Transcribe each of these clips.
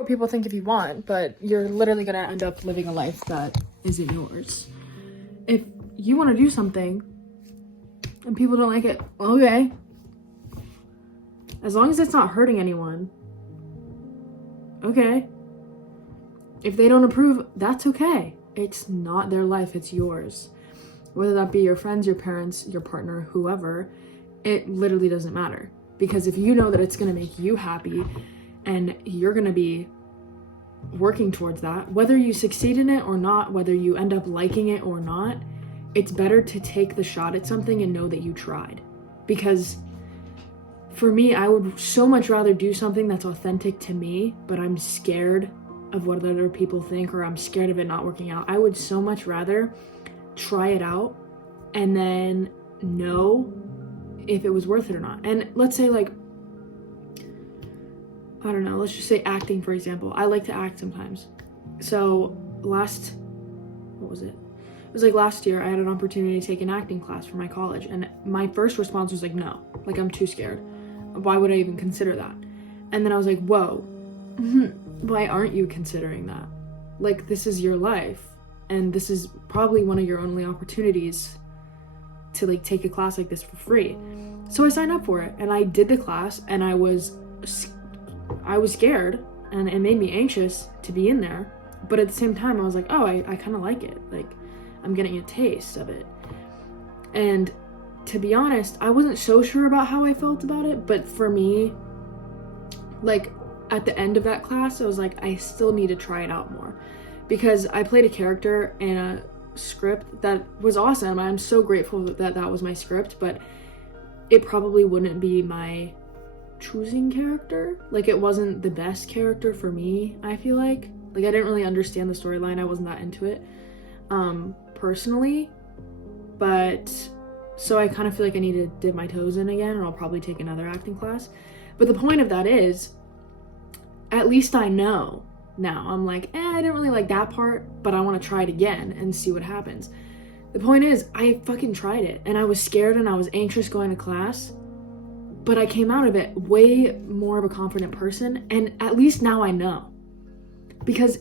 what people think if you want, but you're literally gonna end up living a life that isn't yours. If you want to do something and people don't like it, okay. As long as it's not hurting anyone, okay. If they don't approve, that's okay. It's not their life, it's yours. Whether that be your friends, your parents, your partner, whoever, it literally doesn't matter. Because if you know that it's gonna make you happy and you're gonna be working towards that, whether you succeed in it or not, whether you end up liking it or not, it's better to take the shot at something and know that you tried. Because for me, I would so much rather do something that's authentic to me, but I'm scared of what other people think, or I'm scared of it not working out. I would so much rather try it out and then know if it was worth it or not. And let's say, like, I don't know, let's just say acting, for example. I like to act sometimes. So last year I had an opportunity to take an acting class for my college, and my first response was like, no, like, I'm too scared. Why would I even consider that? And then I was like, whoa, why aren't you considering that? Like, this is your life, and this is probably one of your only opportunities to, like, take a class like this for free. So I signed up for it, and I did the class, and I was scared, and it made me anxious to be in there. But at the same time, I was like, oh, I kind of like it. Like, I'm getting a taste of it. And to be honest, I wasn't so sure about how I felt about it, but for me, like, at the end of that class, I was like, I still need to try it out more. Because I played a character in a script that was awesome. I'm so grateful that that was my script, but it probably wouldn't be my choosing character. Like, it wasn't the best character for me, I feel like. Like, I didn't really understand the storyline. I wasn't that into it, personally. But, so I kind of feel like I need to dip my toes in again, and I'll probably take another acting class. But the point of that is, at least I know now. I'm like, I didn't really like that part, but I want to try it again and see what happens. The point is, I fucking tried it, and I was scared and I was anxious going to class, but I came out of it way more of a confident person, and at least now I know. Because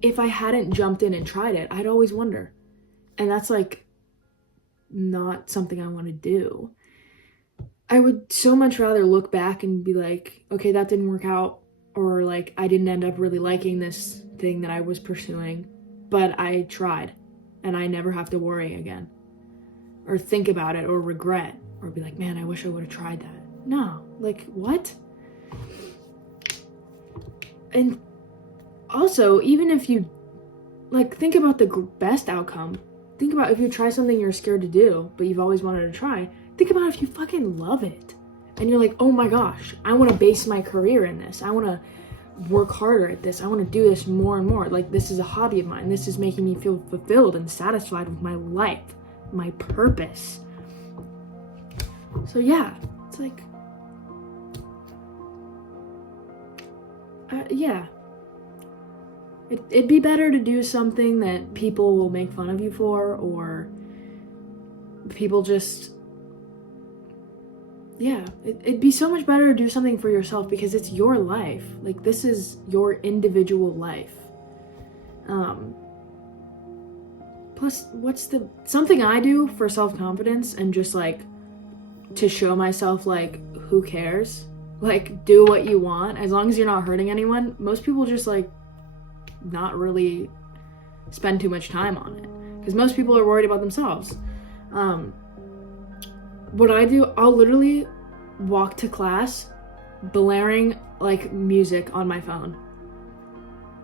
if I hadn't jumped in and tried it, I'd always wonder. And that's, like, not something I want to do. I would so much rather look back and be like, okay, that didn't work out, or, like, I didn't end up really liking this thing that I was pursuing, but I tried, and I never have to worry again, or think about it, or regret, or be like, man, I wish I would have tried that. No, like, what? And also, even if you, like, think about the best outcome. Think about if you try something you're scared to do, but you've always wanted to try. Think about if you fucking love it. And you're like, oh my gosh, I want to base my career in this. I want to work harder at this. I want to do this more and more. Like, this is a hobby of mine. This is making me feel fulfilled and satisfied with my life, my purpose. So yeah, it's like, yeah. It'd be better to do something that people will make fun of you for, or people just, yeah, it'd be so much better to do something for yourself, because it's your life. Like, this is your individual life. Plus, something I do for self-confidence and just, like, to show myself, like, who cares? Like, do what you want, as long as you're not hurting anyone. Most people just, like, not really spend too much time on it, because most people are worried about themselves. What I do, I'll literally walk to class blaring, like, music on my phone.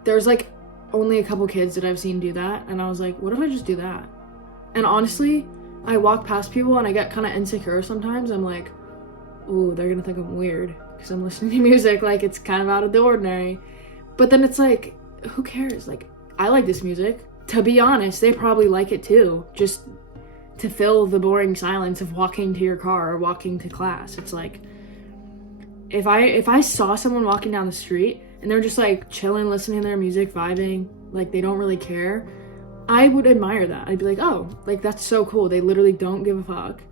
There's, like, only a couple kids that I've seen do that, and I was like, what if I just do that? And honestly, I walk past people and I get kind of insecure sometimes. I'm like, ooh, they're gonna think I'm weird because I'm listening to music, like, it's kind of out of the ordinary. But then it's like, who cares? Like, I like this music. To be honest, they probably like it too, just to fill the boring silence of walking to your car or walking to class. It's like, if I saw someone walking down the street and they're just, like, chilling, listening to their music, vibing, like, they don't really care, I would admire that. I'd be like, oh, like, that's so cool. They literally don't give a fuck.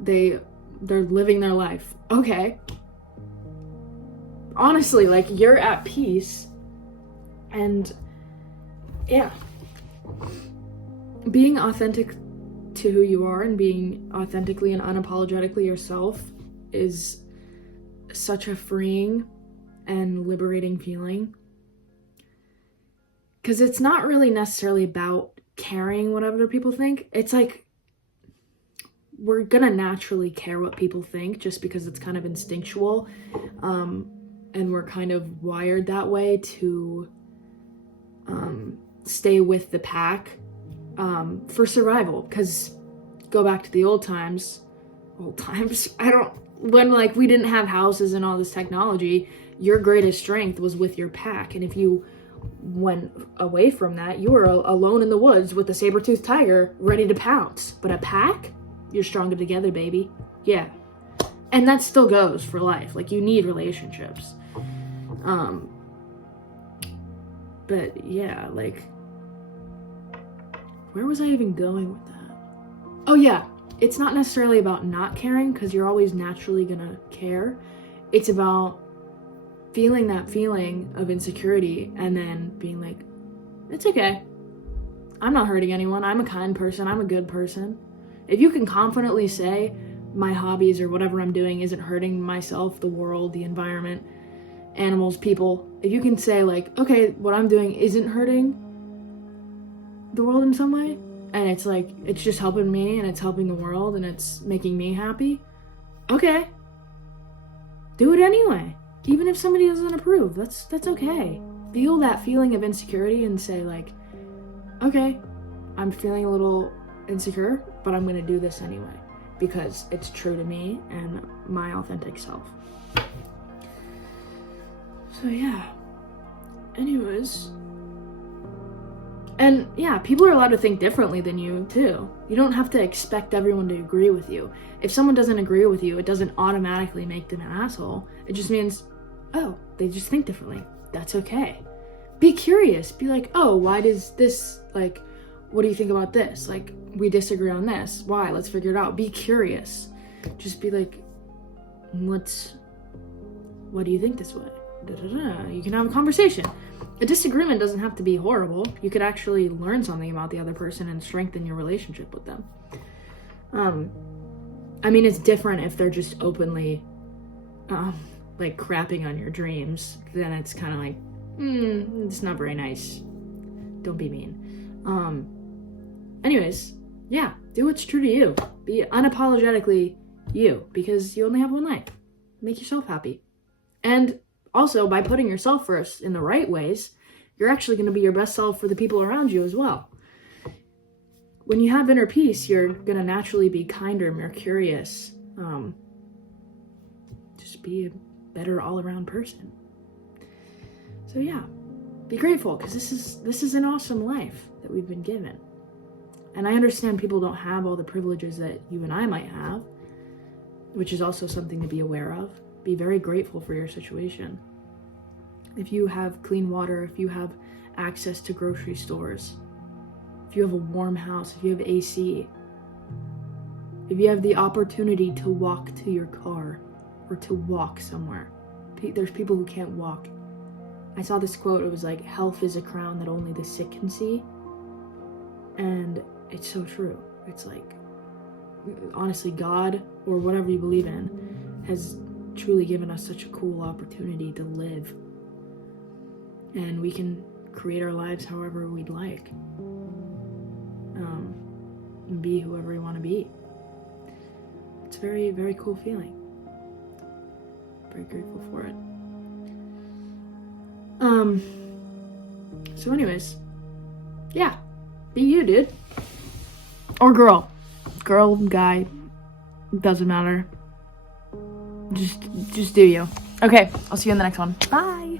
They're living their life. Okay. honestly, like, you're at peace. And yeah, being authentic to who you are and being authentically and unapologetically yourself is such a freeing and liberating feeling. Because it's not really necessarily about caring what other people think. It's like, we're gonna naturally care what people think just because it's kind of instinctual. And we're kind of wired that way to stay with the pack for survival. Because go back to the old times, when like we didn't have houses and all this technology, your greatest strength was with your pack. And if you went away from that, you were alone in the woods with a saber-toothed tiger ready to pounce. But a pack, you're stronger together, baby. Yeah. And that still goes for life. Like, you need relationships. But yeah, like, where was I even going with that? Oh yeah, it's not necessarily about not caring, because you're always naturally gonna care. It's about feeling that feeling of insecurity and then being like, it's okay. I'm not hurting anyone. I'm a kind person. I'm a good person. If you can confidently say my hobbies or whatever I'm doing isn't hurting myself, the world, the environment, animals, people, if you can say like, okay, what I'm doing isn't hurting the world in some way, and it's like, it's just helping me and it's helping the world and it's making me happy, okay, do it anyway. Even if somebody doesn't approve, that's okay. Feel that feeling of insecurity and say like, okay, I'm feeling a little insecure, but I'm gonna do this anyway because it's true to me and my authentic self. So yeah, anyways, and yeah, people are allowed to think differently than you too. You don't have to expect everyone to agree with you. If someone doesn't agree with you, it doesn't automatically make them an asshole. It just means, oh, they just think differently. That's okay. Be curious. Be like, oh, why does this, like, what do you think about this? Like, we disagree on this. Why? Let's figure it out. Be curious. Just be like, what do you think this way? Da-da-da. You can have a conversation. A disagreement doesn't have to be horrible. You could actually learn something about the other person and strengthen your relationship with them. I mean, it's different if they're just openly, like, crapping on your dreams. Then it's kind of like, it's not very nice. Don't be mean. Anyways, yeah, do what's true to you. Be unapologetically you, because you only have one life. Make yourself happy. And also, by putting yourself first in the right ways, you're actually going to be your best self for the people around you as well. When you have inner peace, you're going to naturally be kinder, more curious. Just be a better all-around person. So yeah, be grateful, because this is an awesome life that we've been given. And I understand people don't have all the privileges that you and I might have, which is also something to be aware of. Be very grateful for your situation. If you have clean water, if you have access to grocery stores, if you have a warm house, if you have AC, if you have the opportunity to walk to your car or to walk somewhere. There's people who can't walk. I saw this quote, it was like, health is a crown that only the sick can see. And it's so true. It's like, honestly, God, or whatever you believe in, has truly given us such a cool opportunity to live. And we can create our lives however we'd like. And be whoever we want to be. It's a very, very cool feeling. Very grateful for it. So anyways, yeah, be you, dude. Or girl. Girl, guy, doesn't matter. Just do you. Okay, I'll see you in the next one. Bye.